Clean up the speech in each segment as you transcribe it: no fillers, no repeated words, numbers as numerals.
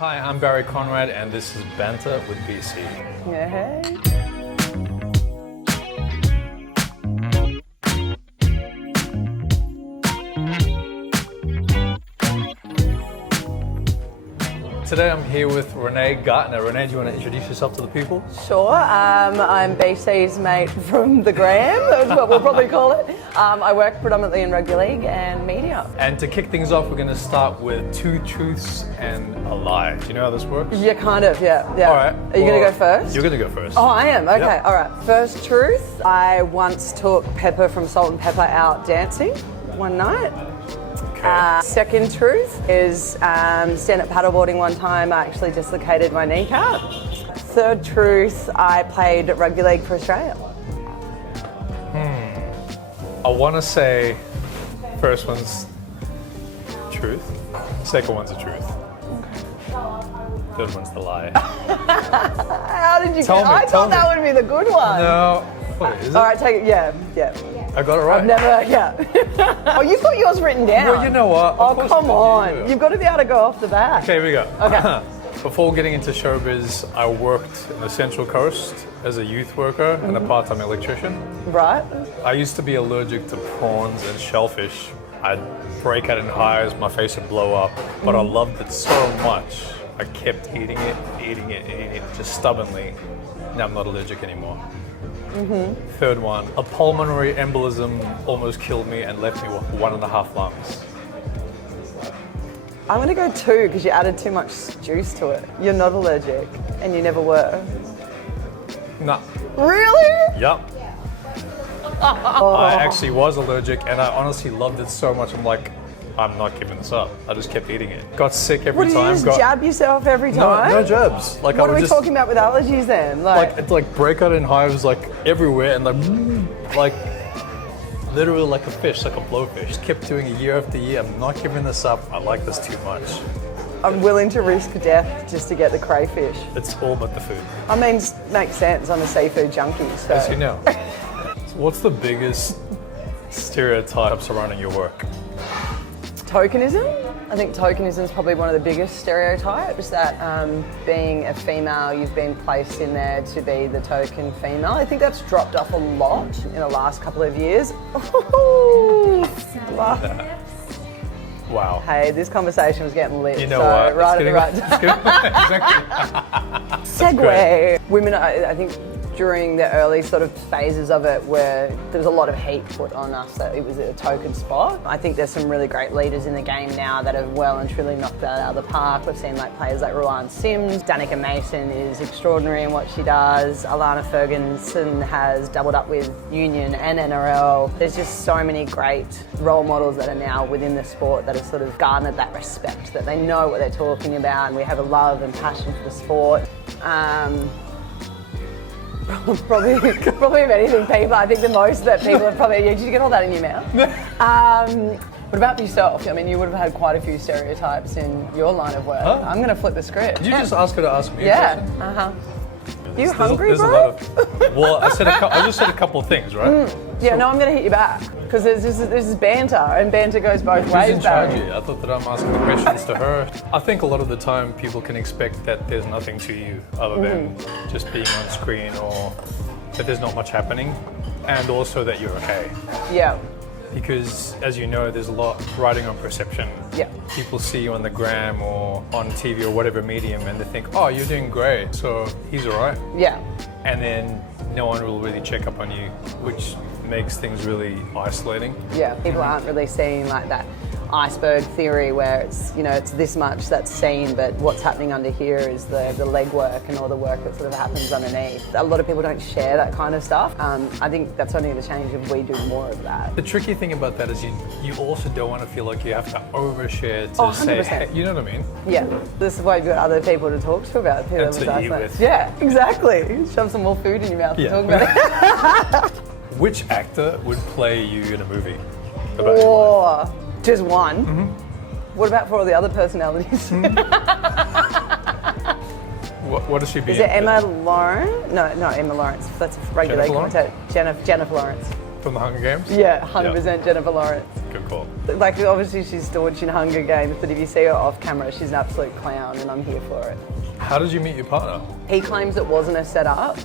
Hi, I'm Barry Conrad, and this is Banter with BC. Yeah, hey. Today I'm here with Renee Gartner. Renee, do you want to introduce yourself to the people? Sure. I'm BC's mate from the gram, that's what we'll probably call it. I work predominantly in rugby league and media. And to kick things off, we're going to start with two truths and a lie. Do you know how this works? Yeah, kind of, yeah. All right. Are you going to go first? You're going to go first. Oh, I am? Okay, Yep. all right. First truth, I once took Pepper from Salt and Pepper out dancing one night. Okay. Second truth is stand-up paddleboarding one time, I actually dislocated my kneecap. Third truth, I played rugby league for Australia. I want to say first one's truth, second one's the truth. Third one's the lie. How did you Tell get? me, I tell thought that me. would be the good one. No. What is it? All right, take it. Yeah. I got it right. I've never, yeah. Oh, you've got yours written down. Well, you know what? Of Oh, course come you on. do. You've got to be able to go off the bat. Okay, here we go. Okay. Before getting into showbiz, I worked in the Central Coast as a youth worker and a part-time electrician. Right. I used to be allergic to prawns and shellfish. I'd break out in hives, my face would blow up, but I loved it so much. I kept eating it, just stubbornly. Now I'm not allergic anymore. Third one, a pulmonary embolism almost killed me and left me with 1.5 lungs. I'm going to go 2 because you added too much juice to it. You're not allergic and you never were. Nah. Really? Yup. I actually was allergic and I honestly loved it so much. I'm like, I'm not giving this up. I just kept eating it. Got sick every What, do you time. just jab yourself every time? No jabs. Like What I are would we just, talking about with allergies then? like break out in hives like everywhere and like literally like a fish, like a blowfish. Just kept doing it year after year. I'm not giving this up. I like this too much. I'm willing to risk death just to get the crayfish. It's all but the food. I mean, makes sense. I'm a seafood junkie, so. As you know. So what's the biggest stereotype surrounding your work? Tokenism. I think tokenism is probably one of the biggest stereotypes, that being a female, you've been placed in there to be the token female. I think that's dropped off a lot in the last couple of years. Wow. Hey, this conversation was getting lit. You know so what? Right at the right time. Segue. Women, I think during the early sort of phases of it where there was a lot of heat put on us that it was a token spot. I think there's some really great leaders in the game now that have well and truly knocked that out of the park. We've seen like players like Ruan Sims. Danica Mason is extraordinary in what she does. Alana Ferguson has doubled up with Union and NRL. There's just so many great role models that are now within the sport that have sort of garnered that respect, that they know what they're talking about, and we have a love and passion for the sport. Probably of anything, people. I think the most that people have probably. Did you get all that in your mouth? What about yourself? I mean, you would have had quite a few stereotypes in your line of work. Huh? I'm going to flip the script. Did you just ask her to ask me? Yeah. You hungry, there's bro? a lot of. Well, I just said a couple of things, right? Yeah, no, I'm going to hit you back because this is banter, and banter goes both Who's ways. in charge Barry. here? I thought that I'm asking the questions to her. I think a lot of the time people can expect that there's nothing to you other than just being on screen, or that there's not much happening, and also that you're okay. Yeah. Because as you know, there's a lot riding on perception. Yeah. People see you on the gram or on TV or whatever medium and they think, oh, you're doing great, so he's all right. Yeah. And then no one will really check up on you, which makes things really isolating. Yeah. People aren't really seeing like that iceberg theory where it's, you know, it's this much that's seen, but what's happening under here is the legwork and all the work that sort of happens underneath. A lot of people don't share that kind of stuff. I think that's only going to change if we do more of that. The tricky thing about that is you also don't want to feel like you have to overshare to 100%. say, hey, you know what I mean? Yeah, this is why you've got other people to talk to about it. And to eat with. Yeah, exactly. Shove some more food in your mouth and talk about it. Which actor would play you in a movie about your life? Or just one. What about for all the other personalities? What does she be Is it in? Emma Lawrence? No, Emma Lawrence. That's a regular Jennifer Lawrence? commentator. Jennifer Lawrence. From the Hunger Games? Yeah, 100% Jennifer Lawrence. Good cool. Like, obviously she's staunch in Hunger Games, but if you see her off camera, she's an absolute clown, and I'm here for it. How did you meet your partner? He claims it wasn't a setup,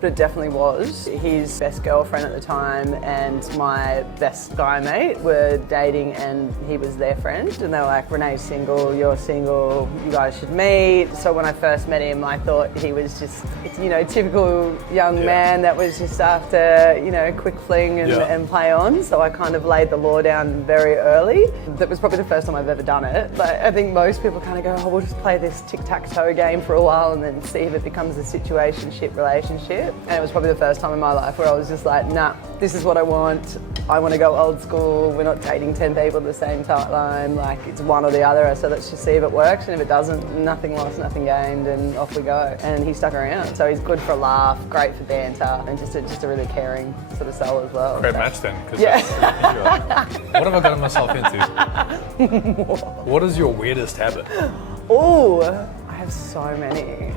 but it definitely was. His best girlfriend at the time and my best guy mate were dating, and he was their friend. And they were like, Renee's single, you're single, you guys should meet. So when I first met him, I thought he was just, you know, typical young man that was just after, you know, quick fling and play on. So I kind of laid the law down very early. That was probably the first time I've ever done it. But I think most people kind of go, oh, we'll just play this tic-tac-toe game for a while and then see if it becomes a situationship relationship. And it was probably the first time in my life where I was just like, nah, this is what I want. I want to go old school. We're not dating 10 people at the same time. Like, it's one or the other. So let's just see if it works. And if it doesn't, nothing lost, nothing gained, and off we go. And he stuck around. So he's good for a laugh, great for banter, and just a really caring sort of soul as well. Great match then. Yeah. What have I gotten myself into? What is your weirdest habit? Oh, I have so many.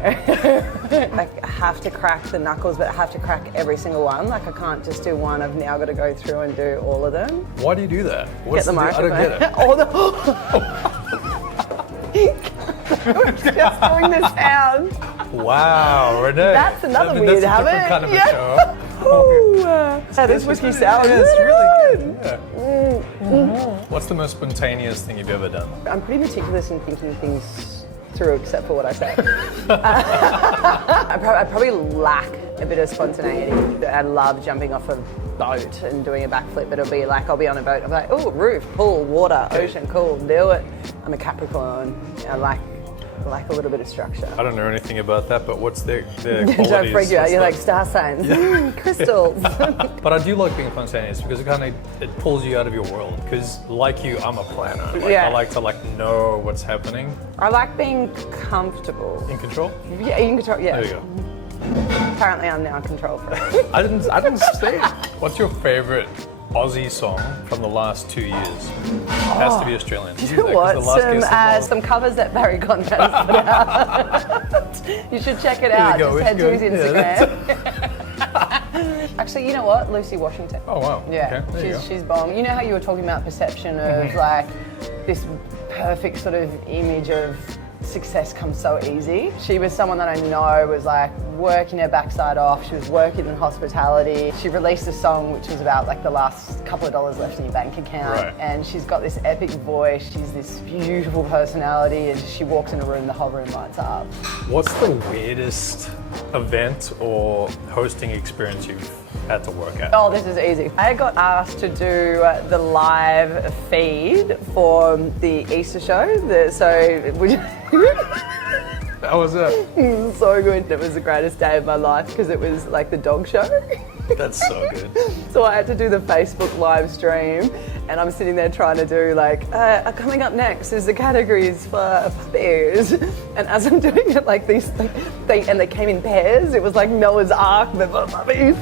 Like, I have to crack the knuckles, but I have to crack every single one. Like, I can't just do one. I've now got to go through and do all of them. Why do you do that? Get the microphone. I don't get it. All the... just doing the sound. Wow, Renee. That's another weird habit. That's a different kind of a show. This whiskey sour. Yeah, it's really good. Yeah. What's the most spontaneous thing you've ever done? I'm pretty meticulous in thinking things through, except for what I say. I probably lack a bit of spontaneity. I love jumping off a boat and doing a backflip, but it'll be like, I'll be on a boat, I'll be like, oh, roof, pool, water, ocean, cool, do it. I'm a Capricorn. I like a little bit of structure. I don't know anything about that, but what's their qualities? Don't freak you out, you're like star signs, crystals. But I do like being spontaneous because it pulls you out of your world. Because like you, I'm a planner. Like, I like to know what's happening. I like being comfortable. In control? Yeah, in control, yeah. There you go. Apparently I'm now control freak. I didn't say. What's your favourite Aussie song from the last 2 years? It has to be Australian. You know what? Some covers that Barry Conrad's put out. You should check it out. Just head to his Instagram. Actually, you know what? Lucy Washington. Oh wow. Yeah, okay, she's bomb. You know how you were talking about perception of like this perfect sort of image of success comes so easy. She was someone that I know was like working her backside off. She was working in hospitality. She released a song which was about like the last couple of dollars left in your bank account. And she's got this epic voice. She's this beautiful personality, and she walks in a room, the whole room lights up. What's the weirdest event or hosting experience you've had to work at? Oh, this is easy. I got asked to do the live feed for the Easter show. That was it. It was so good. It was the greatest day of my life because it was like the dog show. That's so good. So I had to do the Facebook live stream, and I'm sitting there trying to do like, coming up next is the categories for puppies. And as I'm doing it, like they came in pairs. It was like Noah's Ark, but for puppies.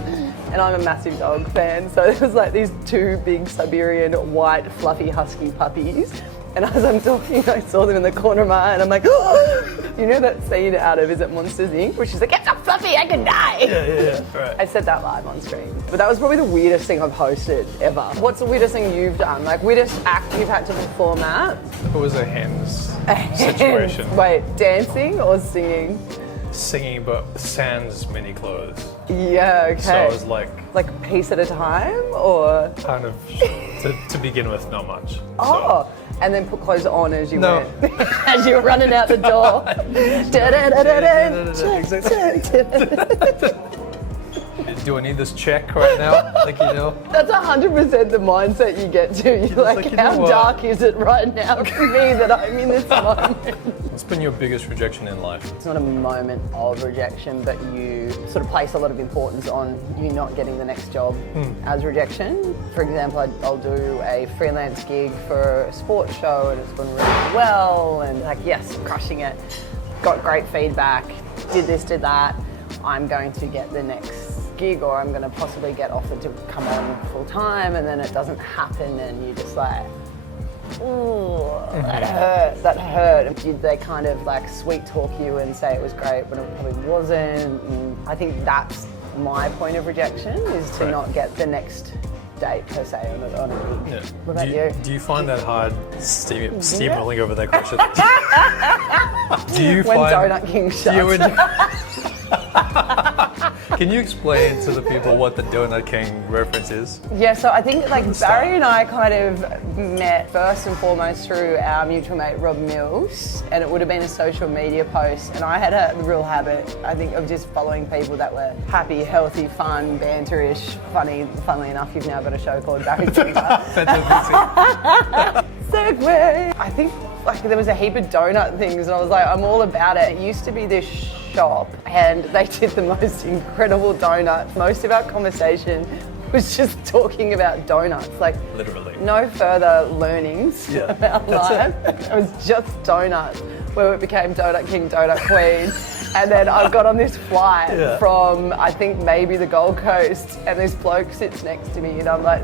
And I'm a massive dog fan, so it was like these two big Siberian white fluffy husky puppies. And as I'm talking, I saw them in the corner of my eye, and I'm like, oh! You know that scene out of, is it Monsters Inc? Where she's like, it's so fluffy, I could die! Yeah, right. I said that live on stream. But that was probably the weirdest thing I've hosted ever. What's the weirdest thing you've done? Like, weirdest act you've had to perform at? It was a hens situation. Wait, dancing or singing? Singing, but sans mini clothes. Yeah, okay. So it was like a piece at a time, or? Kind of, to begin with, not much. Oh, so. And then put clothes on as you went. As you were running out the door. Do I need this check right now? Like, you know? That's 100% the mindset you get to. You're like, how dark is it right now for me that I'm in this moment? What's been your biggest rejection in life? It's not a moment of rejection, but you sort of place a lot of importance on you not getting the next job as rejection. For example, I'll do a freelance gig for a sports show, and it's gone really well, and like, yes, crushing it. Got great feedback, did this, did that. I'm going to get the next gig, or I'm going to possibly get offered to come on full time, and then it doesn't happen, and you're just like, ooh, that hurt. And they kind of like sweet talk you and say it was great when it probably wasn't. And I think that's my point of rejection, is to not get the next date per se on a gig. Yeah. What about you? Do you find that hard steamrolling over that question? Do you When find Donut King do shuts. Can you explain to the people what the Donut King reference is? Yeah, so I think like Start. Barry and I kind of met first and foremost through our mutual mate Rob Mills, and it would have been a social media post, and I had a real habit, I think, of just following people that were happy, healthy, fun, banterish, funny. Funnily enough, you've now got a show called Barry Banter. Segway! I think like there was a heap of donut things, and I was like, I'm all about it. It used to be this shop, and they did the most incredible donuts. Most of our conversation was just talking about donuts, like Literally. no further learnings Yeah, about that's life. It was just donuts, where it became Donut King, Donut Queen. And then I got on this flight from, I think maybe the Gold Coast, and this bloke sits next to me, and I'm like,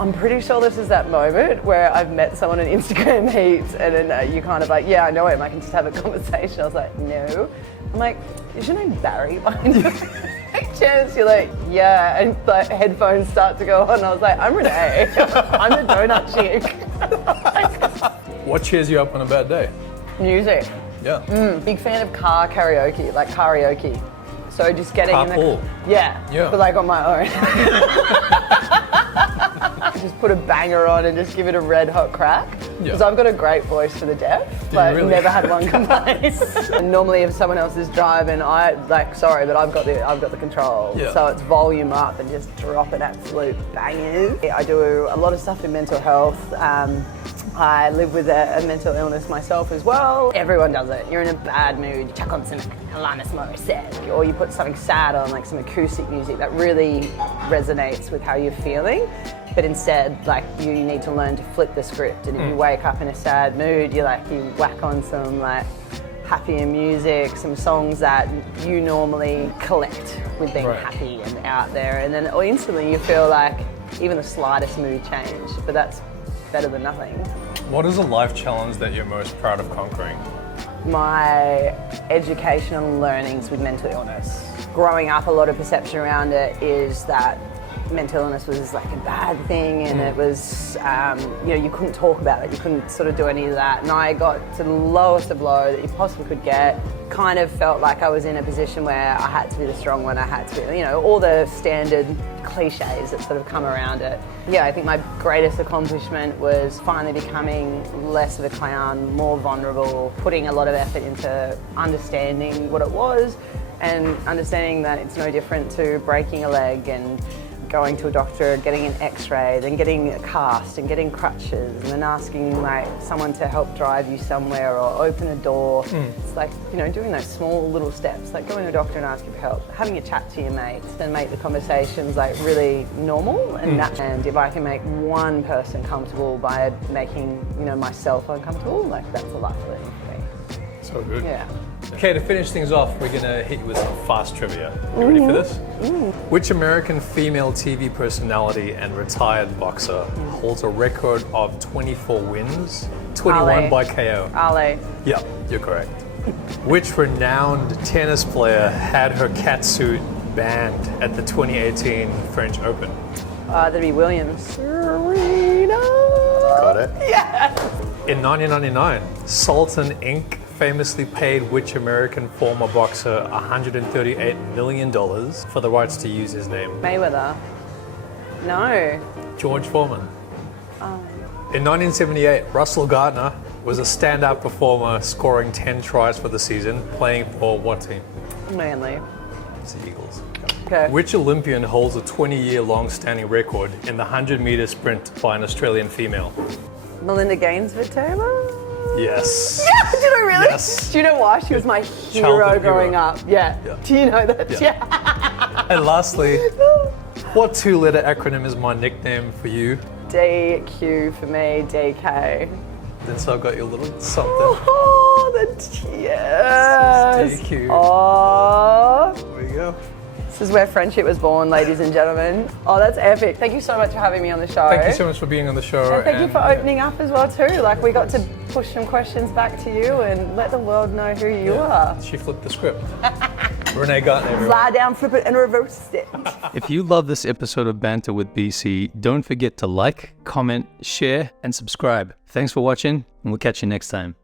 I'm pretty sure this is that moment where I've met someone in Instagram heaps, and then you kind of like, yeah, I know him, I can just have a conversation. I was like, no. I'm like, is your name Barry? Chance, you're like, yeah, and like headphones start to go on. I was like, I'm Renee. I'm the donut chick. What cheers you up on a bad day? Music. Yeah. Big fan of car karaoke, like karaoke. So just getting in the Carpool. yeah, but like on my own. Just put a banger on and just give it a red hot crack. Because I've got a great voice for the deaf, but really? never had one complain. And normally, if someone else is driving, sorry, but I've got the control. Yeah. So it's volume up and just dropping absolute bangers. I do a lot of stuff in mental health. I live with a mental illness myself as well. Everyone does it. You're in a bad mood, you chuck on some Alanis Morissette, or you put something sad on, like some acoustic music that really resonates with how you're feeling. But instead, like, you need to learn to flip the script. And if you wake up in a sad mood, you whack on some like happier music, some songs that you normally collect with being happy and out there, and then instantly you feel like even the slightest mood change. But that's better than nothing. What is a life challenge that you're most proud of conquering? My educational learnings with mental illness. Growing up, a lot of perception around it is that mental illness was like a bad thing, and it was, you couldn't talk about it, you couldn't sort of do any of that. And I got to the lowest of low that you possibly could get. Kind of felt like I was in a position where I had to be the strong one, I had to be, all the standard cliches that sort of come around it. Yeah, I think my greatest accomplishment was finally becoming less of a clown, more vulnerable, putting a lot of effort into understanding what it was, and understanding that it's no different to breaking a leg and going to a doctor, getting an x-ray, then getting a cast and getting crutches, and then asking like someone to help drive you somewhere or open a door. It's like, doing those small little steps, like going to a doctor and asking for help, having a chat to your mates, and make the conversations like really normal and natural. And if I can make one person comfortable by making, myself uncomfortable, like that's a life learning for me. So good. Yeah. Okay, to finish things off, we're gonna hit you with some fast trivia. You ready for this? Which American female TV personality and retired boxer holds a record of 24 wins, 21 Ali. by KO? Ali. Yep, you're correct. Which renowned tennis player had her catsuit banned at the 2018 French Open? That'd be Williams. Serena. Got it. Yeah. In 1999, Sultan Inc. famously paid which American former boxer $138 million for the rights to use his name? Mayweather. No. George Foreman. In 1978, Russell Gartner was a standout performer, scoring 10 tries for the season, playing for what team? Manly. It's the Eagles. Okay. Which Olympian holds a 20-year long-standing record in the 100-meter sprint by an Australian female? Melinda Gainsborough-Taylor? Yes. Yeah, did I really? Yes. Do you know why? She was my hero Childhood growing hero. up. Yeah. Do you know that? Yeah. And lastly, what two-letter acronym is my nickname for you? DQ for me, DK. Then so I've got you a little something. Oh, yes. DQ. Oh. There we go. This is where friendship was born, ladies and gentlemen. Oh, that's epic. Thank you so much for having me on the show. Thank you so much for being on the show. And thank you for opening up as well too. Like we got to push some questions back to you and let the world know who you are. She flipped the script. Renee Gartner, everyone. Fly down, flip it, and reverse it. If you love this episode of Banter with BC, don't forget to like, comment, share, and subscribe. Thanks for watching, and we'll catch you next time.